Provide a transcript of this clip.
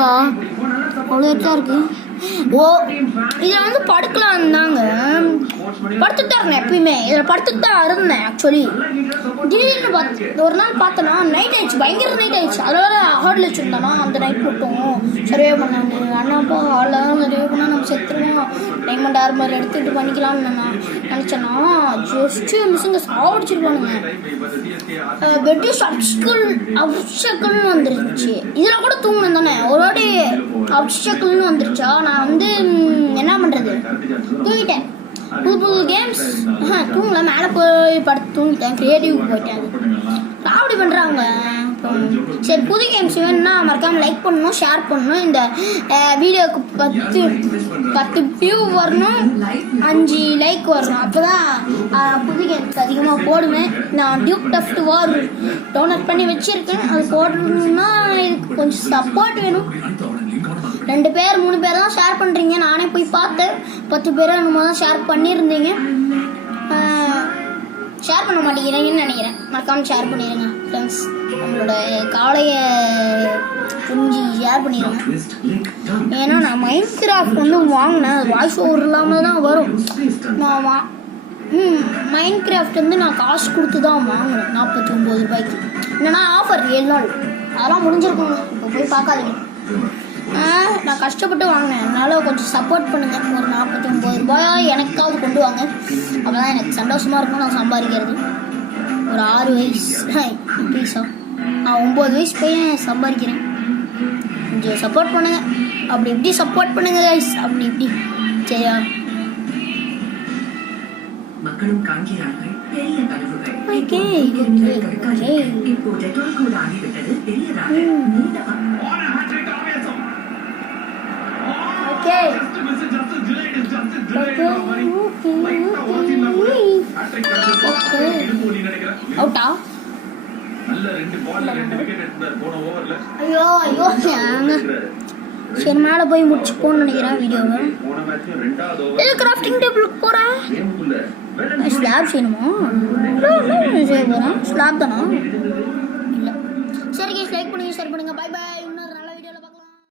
ஐயோ அவ்வளோ எச்சா இருக்கு. ஓ இதில் வந்து படுக்கலாம் இருந்தாங்க, படுத்துட்டு தான் இருந்தேன். எப்பயுமே இதில் படுத்துட்டு தான் இருந்தேன். ஆக்சுவலி திடீர்னு ஒரு நாள் பார்த்தோன்னா நைட் ஆயிடுச்சு, பயங்கர நைட் ஆயிடுச்சு. அதோட ஹார்டில் வச்சுருந்தோன்னா அந்த நைட் மட்டும் சர்வே பண்ணாங்க. அண்ணாப்பா ஹாலில் சர்வே பண்ணால் நம்ம செத்துருவோம், டைமண்ட் ஆர்மர் எடுத்துகிட்டு பண்ணிக்கலாம்னு நான் நினச்சேன்னா ஜஸ்ட்டு மிஸ்ஸுங்க சாவடிச்சிருப்பானுங்க. பெட்டிஷ் அப்சக்கல்னு வந்துருந்துச்சு. இதில் கூட தூங்கணும் தானே, ஒரு வாட்டி அப்சக்கல்னு வந்துருச்சா. நான் வந்து என்ன பண்ணுறது, தூங்கிட்டேன். புது புது கேம்ஸ் தூங்கல, மேலே போய் படுத்து தூங்கிட்டேன். கிரியேட்டிவ் போயிட்டேன். அப்படி பண்ணுறாங்க. சரி, புது கேம்ஸ் வேணும்னா மறக்காமல் லைக் பண்ணணும், ஷேர் பண்ணணும். இந்த வீடியோவுக்கு 10 வியூ வரணும், 5 லைக் வரணும். அப்போ தான் புது கேம்ஸ் அதிகமாக போடுவேன். நான் டியூக் டஃப்ட் வார் டவுன்லோட் பண்ணி வச்சுருக்கேன். அது போடணும்னா இதுக்கு கொஞ்சம் சப்போர்ட் வேணும். 2 பேர் 3 பேர் தான் ஷேர் பண்ணுறீங்க. நானே போய் பார்த்தேன், 10 பேர் நம்ம தான் ஷேர் பண்ணியிருந்தீங்க. ஷேர் பண்ண மாட்டேங்கிறீங்கன்னு நினைக்கிறேன். மறக்காமல் ஷேர் பண்ணிடுங்க ஃப்ரெண்ட்ஸ். உங்களோட கவலையை புரிஞ்சு ஷேர் பண்ணிடுங்க. ஏன்னா நான் மைண்ட் கிராஃப்ட் வந்து வாங்கினேன், அது வாய்ஸ் ஓவர் இல்லாமல் தான் வரும். நான் மைண்ட் கிராஃப்ட் வந்து நான் காசு கொடுத்து தான் வாங்கினேன், 49 ரூபாய்க்கு. என்னன்னா ஆஃபர் 7 நாள், அதெல்லாம் முடிஞ்சிருக்குங்க. இப்போ போய் பார்க்காதீங்க. நான் கஷ்டப்பட்டு வாங்கினேன், அதனால் கொஞ்சம் சப்போர்ட் பண்ணுங்கள். ஒரு 49 ரூபாயா எனக்காவது கொண்டு வாங்க, அப்போ தான் எனக்கு சந்தோஷமாக இருக்கும். நான் சம்பாதிக்கிறது ஒரு 6 வயசு ப்ளீஸா, நான் 9 வயசு போய் சம்பாதிக்கிறேன். கொஞ்சம் சப்போர்ட் பண்ணுங்கள். அப்படி இப்படி சப்போர்ட் பண்ணுங்கள் கைஸ், அப்படி இப்படி. சரியா? மக்களும் காண்கிறார்கள் பெரிய கனவுகள். ஓகே இப்போது தொடர்பு ஆகிவிட்டது. பெரியதாக அவுட்டா? ஐயோ ஐயோ, சரி மேலே போய் முடிச்சுப்போன்னு நினைக்கிறேன் வீடியோவை. இது கிராஃப்டிங் டேபிளுக்கு போகிறேன். ஸ்லாப் செய்யணுமா? செய்ய போகிறேன். ஸ்லாப் தானா? இல்லை. சரி கைஸ், லைக் பண்ணுங்கள், ஷேர் பண்ணுங்கள். Bye by.